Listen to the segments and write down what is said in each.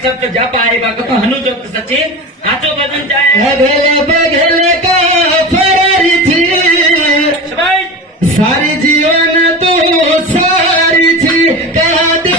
एक शब्द जप आहे बाका तो हनु जप सचिन आजो भजन जाए बघेले का फरारी थी शाबाश सारी जीवन तू सारी थी कहा तू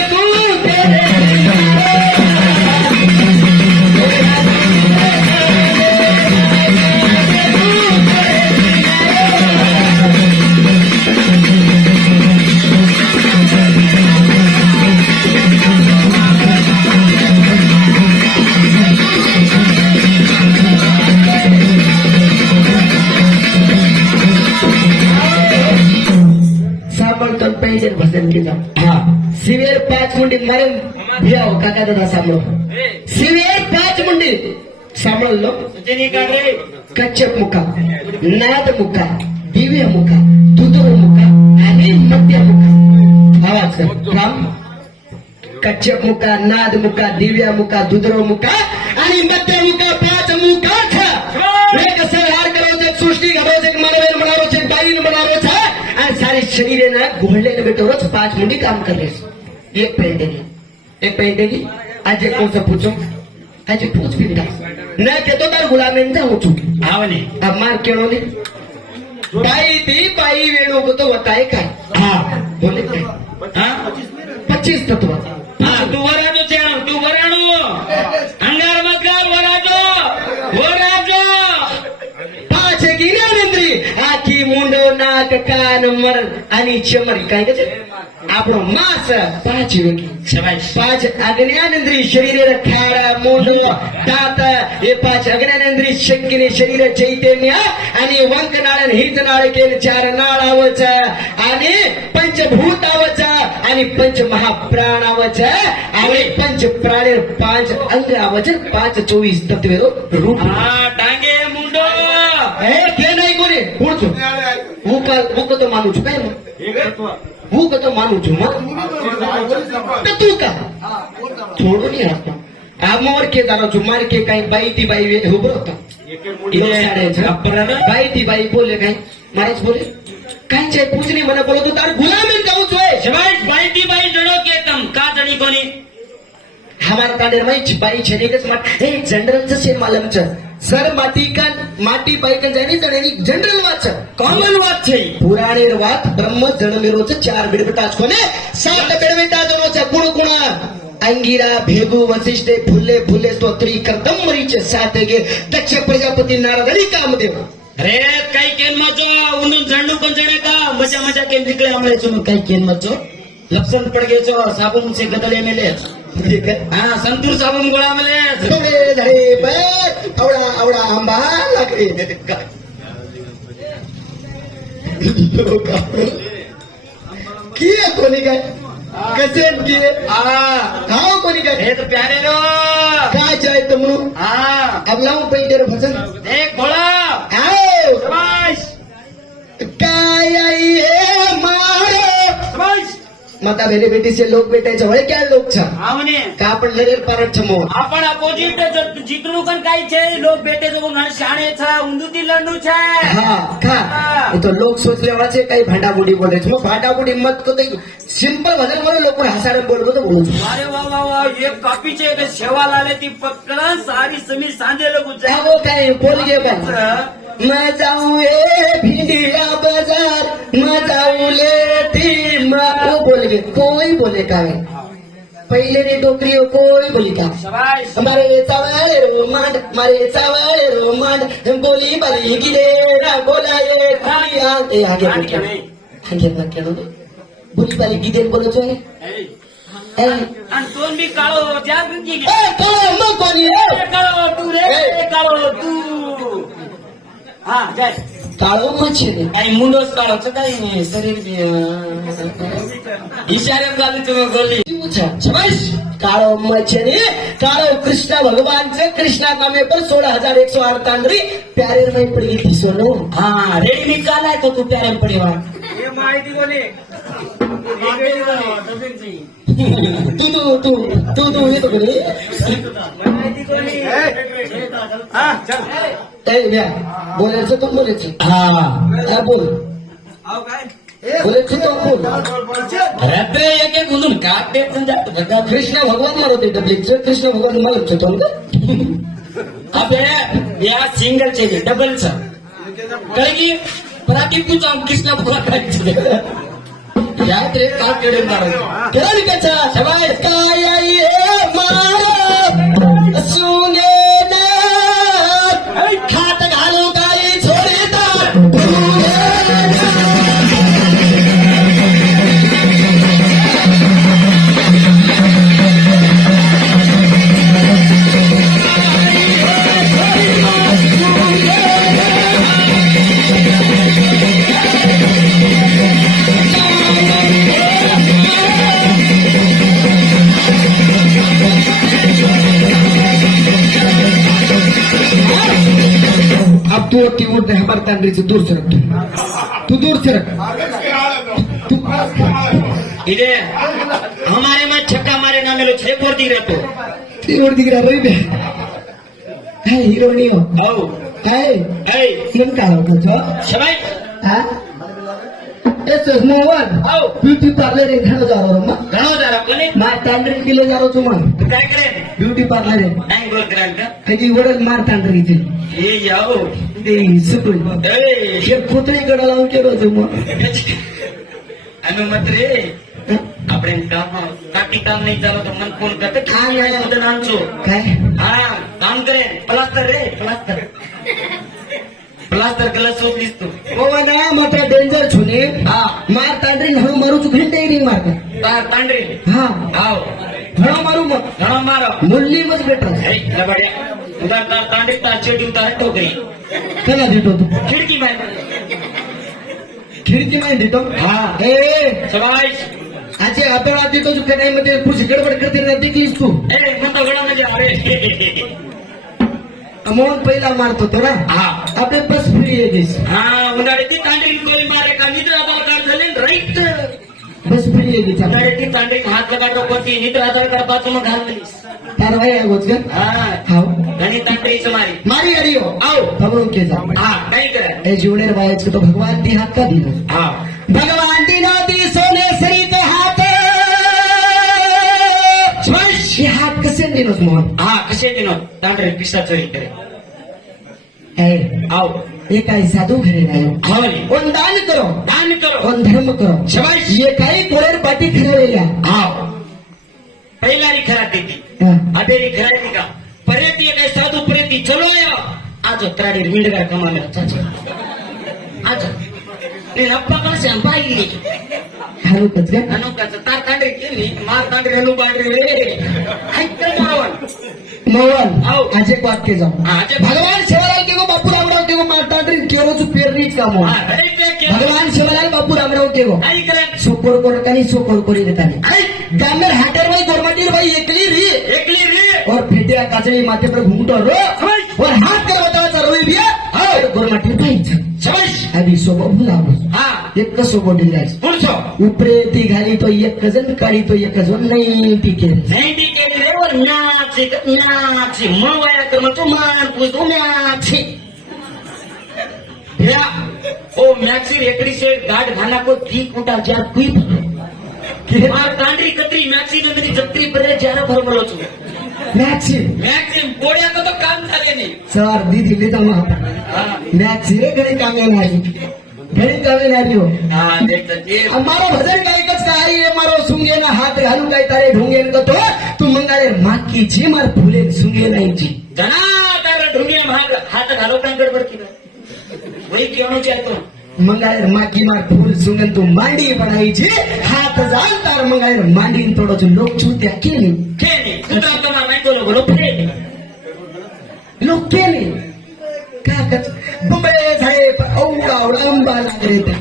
भजन केला हा सिवेर 5 मुंडी मारे भिया हो काका दादा सांभळो सिवेर 5 मुंडी सांभळलो सचिनी का रे कच्चप मुका नाद मुका दिव्य मुका दुधुर मुका आणि मध्य मुका आवाज कर राम कच्चप मुका नाद मुका दिव्य मुका दुधुर मुका आणि मध्य मुका 5 मुका था एक संहार करो છે સૃષ્ટિ ઘડો છે માનવ બનાવો છે બાઈ બનાવો છે આ સારી શરીરે ના ઘોળલે ને બેટો રોજ 5 મુંડી કામ કરે છે એક પેન દેगी આજે કોણ સે પૂછો આજે પૂછ પીડા ના કે તો તાર ગુલામે ને જાઉં છું आवने अब मार केळो ने बाई ती बाई वेणू को तो बताए काय हां बोले काय हां 25 तत्व हां तू वराजो છે तू वराणो अंगार मत कर वराजो पाच ज्ञानेंद्री आखी मुंडो नाक कान मरण आणि चमरी काय कचे આપણો માસ 5 વેગી शाबाश 5 અજ્ઞાનેન્દ્રિય શરીરે ખાડા મોઢો દાંત એ 5 અજ્ઞાનેન્દ્રિય શક્તિને શરીરે ચૈતન્ય અને વંકનાળ અને હિતનાળ કે 4 નાળ આવે છે અને પંચભૂત આવે છે અને પંચ મહાપ્રાણ આવે છે અને પંચ પ્રાણે 5 અંગ આવે છે 5 24 તત્વેરો રૂપ हां टांगे मुंडो એ કે નહીં કોને કોણ છો હું તો માનું છું કાઈ હું તો માનું છું તો તું કા થોડું નહીં આપતો આ મોર કે તારો છું માર કે કઈ બાઈ તી બાઈ ઉભરો હતો બાઈ તી બાઈ બોલે કઈ મારે જ બોલે કઈ છે પૂછની મને બોલો તું તાર ગુલામી જાઉં છું એ शाबाश बाई ती बाई जणो के तम का जणी कोणी हमारा ताडेर माहिती बाई છે ને કે हे जनरल છે मालम છે सर माटी बाई કન જાની તને जनरल વાત છે કોમન વાત છે પુરાણેર વાત બ્રહ્મ જન્મેરો છે 4 બેડબટા કોને 7 બેડબટા જનો છે ગુણ ગુણા अंगिरा भेगु वशिष्ठे फुले फुले स्तोत्री कर्दमरी चे साथे गे दक्ष प्रजापती नारद आणि कामदेव अरे काही केन मचो उन्नून झंडू पण जणे का मजा मजा केन निकले आमळे चुन काही केन मचो लपसन पड गेचो साबुन से गदले मेले हां संतूर साबुन गोळा मेले धडे धडे बस आवडा आंबा लागले की कोणी काय कसे की हां कोणी काय हे तो प्यारे रो काय चाहे तुम हां अब लाऊं पेंटर भजन देख भोला आओ शाबाश काय आई हे मारो शाबाश मता बेले बेटी से लोक भेटायचं वय काय लोक छ आवने का आपण लरेर पारट छमो आपण अपोजिट जितनु कन काही छे लोग बेटे जो शाणे छ उंदुती लंडू छे हां का ये तो लोग सोच लेवा छे काही भांडाबुडी बोले छ मग भांडाबुडी मत को तो सिंपल भजन बोले लोक हसाडे बोलबो तो बोलू अरे वाह वाह वाह एक कॉपी छे के सेवा लाले ती पकड़ा सारी समी सांजे लोग हा वो काय बोल गे बन मैं जाऊं ए भिंडिया बाजार मैं जाऊं लेती वो बोल गे कोई बोले का पहले ने डोकरी हो कोई बोली का शाबाश हमारे चावल मारे रोमांड बोली बली गिरे ना बोला ये आगे आगे क्या बोली बली गिरे बोलो तो आणि तोंड बी काळो त्या की काळो मग कोणी काळो तू रे काळो तू हां काय काळो मच्छी आणि मुंडोच काळोच काही शरीर इशारे घालू तुम्ही गोली शाबाश काळो मच्छी काळो कृष्ण भगवान से कृष्णा नामे पर 16,108 प्यारे में पड़ी थी सोनो हाँ रेड निकाला है तो तू प्यारे में पड़ी वहां ये माहिती बोले तू ये तो बोले माहिती बोली हाँ चल बोलायचं तू बोलायचं हाँ हा बोल आओ काय बोले तू तो कोण रात्री एक एक उजून काट देत जात बघा कृष्ण भगवान मारत होते डबलीचं कृष्ण भगवान मारत होतो अबे या सिंगलचे डबलचं कारण की पराठी तुझा कृष्ण भगवान करायचं यात रे का केडे मारायचं केला निकाचा सवाय काय आई मार सुने ना खात घालू काही छोडीता अब तू अति उठ रहे हमारे तांडरी से दूर सरक तू दूर सरक इधे हमारे में छक्का मारे ना मिलो छह बोर दी रहतो ती और दिख रहा रही बे है हीरो नहीं हो आओ है ए नम का हो जो शबाई हाँ ऐसे मोहन आओ ब्यूटी पार्लर इन खाना जा रहा हूँ मैं घणो जरा कोणी मार तांडरी किलो जा रहा हूँ तुम तू काय करे ब्यूटी पार्लर है टाइम बोल कराल का कधी वडल मार तांडरी थी ये जाओ ते सुकून ए हे पुतळी कडे लावून केलं होतं मग आणि मत रे આપણે કાટી કામ નહીં ચાલો તો મન ફોન કરતે ખાન મદન આનছো काय હા કામ કરે પ્લાસ્ટર રે પ્લાસ્ટર પ્લાસ્ટર કલર સોપ લીસ્તો ओ ना मोठा डेंजर छुने हा मार तांडरी हळू मारू तू घंटे रिंग मारता તાંડરી हा આવ हळू मारू मग ઘણો મારો मुरली मग बेटर એ લબડ્યા ઉદાર તાર તાંડરી તાર ચેડી ઉતારે ટોકરી कला देतो तू खिडकी बाहेर खिडकी माहिती देतो हा ए सबाई आजे आतोळा देतो तू कधी मध्ये पुढची गडबड करते राहते कीस तू ए मत गडा म्हणजे अरे अमोल पहिला मारतो तो ना हा आपले बस फ्री आहे दिस हा उन्हाळी ती तांडरी गोळी मारे का निद्र आधार कार्ड झाले राईट बस फ्री आहे दिस उन्हाळी ती तांडरी हात लगाटो कोणती निद्र आधार कार्ड पाहतो मग घाललीस तार भाई आगोच का हा हाव घणी तांडरीचं मारी मारी गाडी हो आओ पकडून के जा हा काय करा ए जीवनेर बायचं तो भगवान ती हात का दिलो हा भगवान दिनो ती सोने सरी तो हात हे हात कसे दिनोस मोहन हा कसे दिनो तांडरी पिसा चोरी करे ए आओ ये काही साधू घरे नाही हवली कोण दान करो दान करो कोण धर्म करो शाबाश. ये काही कोरेर पाठी ठरवलेल्या आओ पहिलारी खरा देती अधेरी खरायती का पर्यटी काय साधू पर्यटी चलो या आज त्राडी विंडगार कमाला चाचा आज నేను అప్పకల సంపాయిల్లి हालूकच का అనుకత తా తండ్రి కేలి మా తండ్రి హను బాండ్రి రే ఐక్ర మరవన్ मोहन आओ. आज एक वाक्य जाऊ आज भगवान शिवलाल के गो बापू रामराव के गो मातांड्री केरोच पेरणीच का मोहन अरे के के भगवान शिवलाल बापू रामराव के गो ऐकरे सोकोर कोरकानी सोकोर कोरी देतानी ऐ गामेर हाटर भाई गोरमाटी भाई एकली री एकली रे और फेटिया काचड़ी माथे पर घूमटो रो और हाथ कर बताओ रोई भी और गोरमाटी भाई शाबाश अभी सोबो भुलावो हा एक सोबो डिलायस पुढचो उपरे ती घाली तो एक जण काढी तो एक जण नाही टिके झेंडी केली रे वर नाची मवाया कर मग तू मान पुजतो नाची या ओ मॅक्सी रेकडी से गाड घाना को दी कुटा जार कुई मार तांडरी कत्री मॅक्सी नंदी जत्री पदे जार भरमलो छु मॅक्सी मॅक्सी पोड्या तो काम झाले नाही सर दीदी ले जाऊ हा मॅक्सी रे घडी कामे नाही घडी कामे नाही हो हा देख ते मारो भजन गायकच काय आहे मारो सुंगे ना हात घालून काय तारे ढोंगेन गतो तू मंगाले माकी जी मार फुले सुंगे नाही जी जना तार ढुंगिया भाग हात घालो पण गडबड केलं वही केवणो चाहतो मंगाले माकी मार फुल सुंगन तू मांडी बनायची हात जाल तार मंगाले मांडी तोडो लोक चुत्या केली केली कुत्रा कमा नाही बोलो बोलो फुले लोक केली काकच बुंबळे झाले औडा औडा लागले ते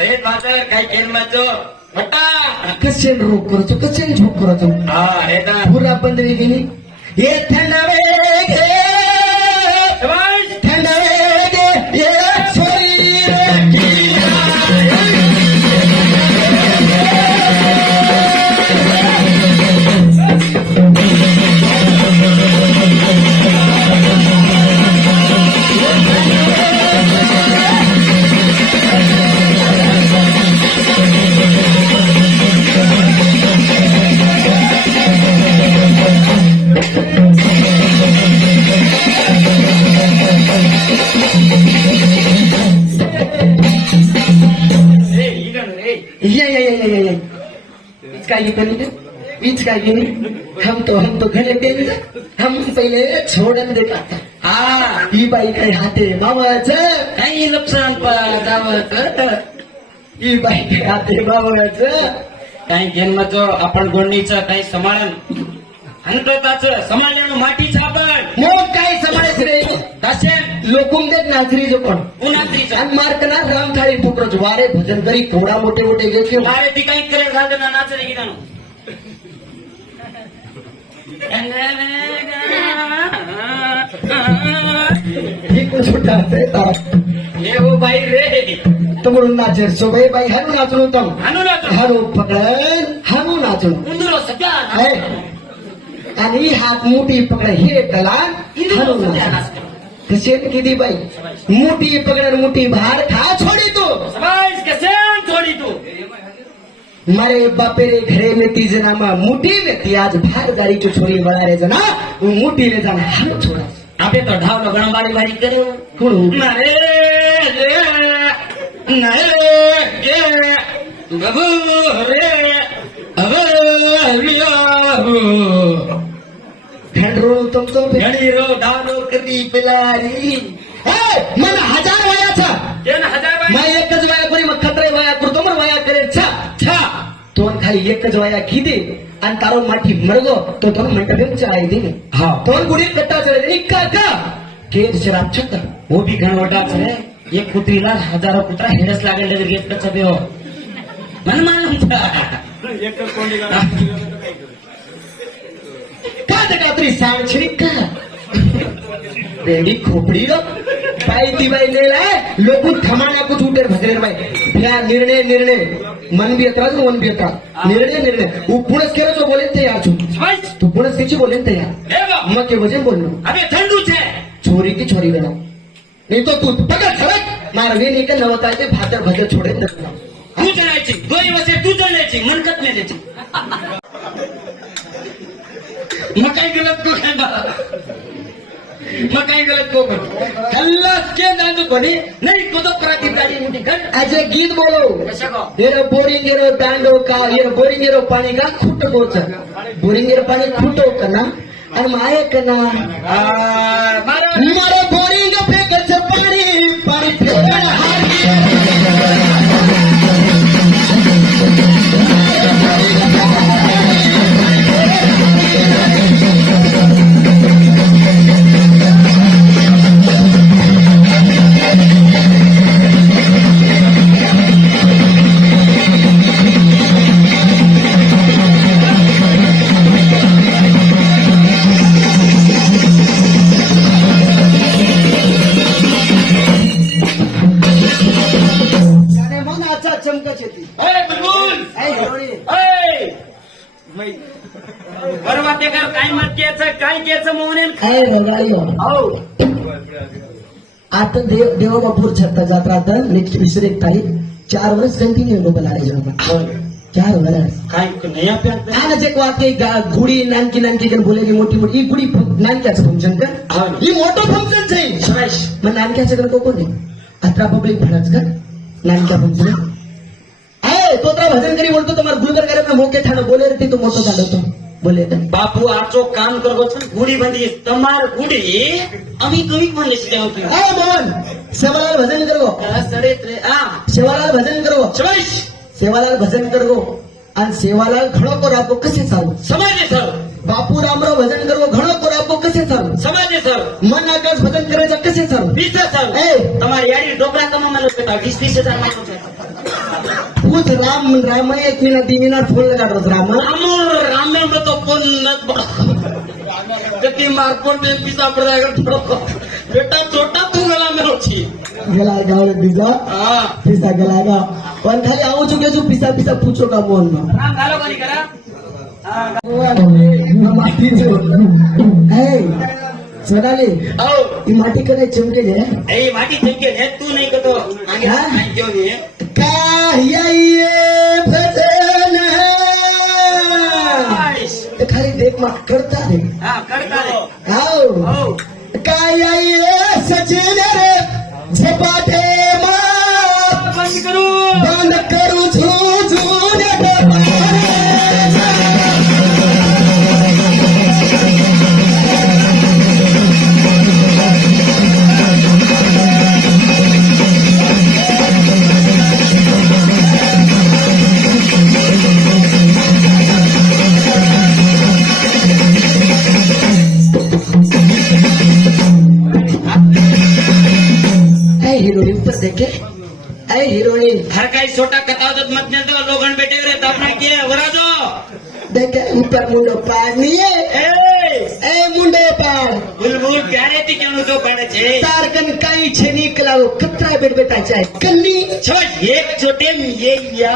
अरे माझं काय केलं माझं हटा कसे रोग करतो कसे झोप करतो हा हे तर पुरा बंद गेली ये थंड वेगे थंड वेगे ये शरीर इचकाई बनी इचकाई हम तो घरे देवी हम पहिले छोडन देता हा ही बाई काही हाते मावळाचं काही नुकसान जावं ही बाई काही हाते मावळाचं काही जन्माचं आपण गोंडीचं काही समाळण अंतताचं समाळण मातीचं आपण मग काय समाज रे तसे लोकुम देत नाचरी जो पण उन्हात्रीचं आणि मार्कना रामथाळी पुत्रच वारे भजन करी थोडा मोठे मोठे घेतले मारे ती काही करे झालं ना नाचले की जाणं ही कोण सुद्धा हे हो बाई रे तो म्हणून नाचेर सोबई बाई हानू नाचून होतो आणू ना तो. हानू पकड हानू नाचून उंदरो सगळा आहे. आणि हात मोठी पकड हे कला हानू नाचून कसे किती बाई मोठी पकड मोठी भार खा छोडी तू समाज कसे थोडी तू मारे बापे रे घरे में तीज नामा मुठी में ती आज भारदारी की छोरी बड़ा रे जना मुठी में जाना हाल छोड़ा आपे तो ढावलो घणा बारी बारी કર્યો કોણ નરે બબુ રે અવલિયા ફેડરો તમ તો ઘણી રો ઢાવલો કરી પેલારી એ મને 1000 વયા છે કેન 1000 બાઈ मैं एक ज वया करी मग खतरे वया करतो मग वया करे छा छा तो खाली एक ज वया किती आणि तारो माठी मरगो तो तो मंडपे चढाई दे હા तो गुडी कट्टा चढाई दे का केर शराब छत वो भी घण वटा છે एक कुत्रीला हजारो कुत्रा हेडस लागेल लगेच घेत कसं बेहो मन मालूम था एकच कोंडी का कात्री सांग छिरी का रेडी खोपडी रो पाई ती बाई नेलाय लोक थमाण्या कुछ उठे भजरे बाई या निर्णय मन भी अतरा मन भी अतरा निर्णय वो पुणस केरो जो बोले ते यार समझ तू पुणस किची बोले ते यार देवा मग के वजन बोलनो अबे ठंडू છે छोरी की छोरी बना नहीं तो तू पकड़ सड़क मारवे नहीं का नवता ते भातर भजर छोड़े न तू जणायची दोन वर्षे तू जणायची मनकत नाही त्याची मग काही गलत को खांदा मग काही गलत को खल्लास के नांदू कोणी नाही तो तो कराती गाडी मोठी घट आज गीत बोलो कशा को येरो बोरिंग येरो दांडो का येरो बोरिंग येरो पाणी का खुट बोच बोरिंग येरो पाणी खुटो कना आणि माये कना मारो बोरिंग फेकच पाणी पाणी फेकण चमकच येते ओए बुलबुल ओए बरोबर ते कर काय मत घ्यायचं काय घ्यायचं मोहनेन काय रगाळी हो आता देवबापूर छत्ता जात राहता नेक्स्ट 21 तारीख 4 वर्ष कंटिन्यू लोकल आहे जेव्हा 4 वर्ष काय नाही आपल्या आज एक वाक्य गुडी नानकी नानकी कन बोलेली मोठी मोठी ही गुडी नानक्याचं फंक्शन का ही मोठं फंक्शन आहे शाबाश मग नानक्याचं कर कोण आहे अत्रा पब्लिक भरच का नानक्या फंक्शन आहे तो तर भजन करी बोलतो तुम्हाला गुलबर करे मोके ठाणं बोले रे तो मोठं झालं तो बोले बापू आचो काम करबो छ गुडी बंदी તમાર ગુડી અમે કમી મને શીખાવ છું ए मोहन सेवालाल भजन करो સડે રે આ सेवालाल भजन करो શાબાશ सेवालाल भजन करो आणि सेवालाल घणो को राबो कसे चालू समाजे सर बापू रामराव भजन करो घणो को राबो कसे चालू समाजे सर मन आकाश भजन करायचं कसे चालू 20,000 ए તમારી યારી ડોકરા કમાવાનો છે 20,000 માંગો છે पूछ राम राम एक मिनिट फोन काढतो राम अमोर रामे तो कोण नत कती मार कोण बे पिसा पडायला बेटा छोटा तू गला मेरो छी गेला गाव बीजा हां पिसा गेला गाव पण खाली आऊ चुके जो पिसा पिसा पूछो का मोहन में राम घालो कोणी करा सोनाली औ ही माटी कडे चमके घे ए माटी चमके ने तू नाही करतो आगे हां? काय देऊ मी काय भजन ते खाली देख मा करता रे हा करता रे हाव हो काय सचिन रे झपाटे मा बंद करू बंद करू झुझुने देखे ऐ हीरोइन हर काही छोटा कथावत मत ने तो लोगन बेटे रे दापना के वराजो देखे ऊपर मुंडो पाड़ नहीं है ए मुंडो पाड़ बुलबुल प्यारे थी क्यों तो पड़े छे तार कन काई छे निकला वो कतरा बेट बेटा चाहे कल्ली छो एक छोटे ये या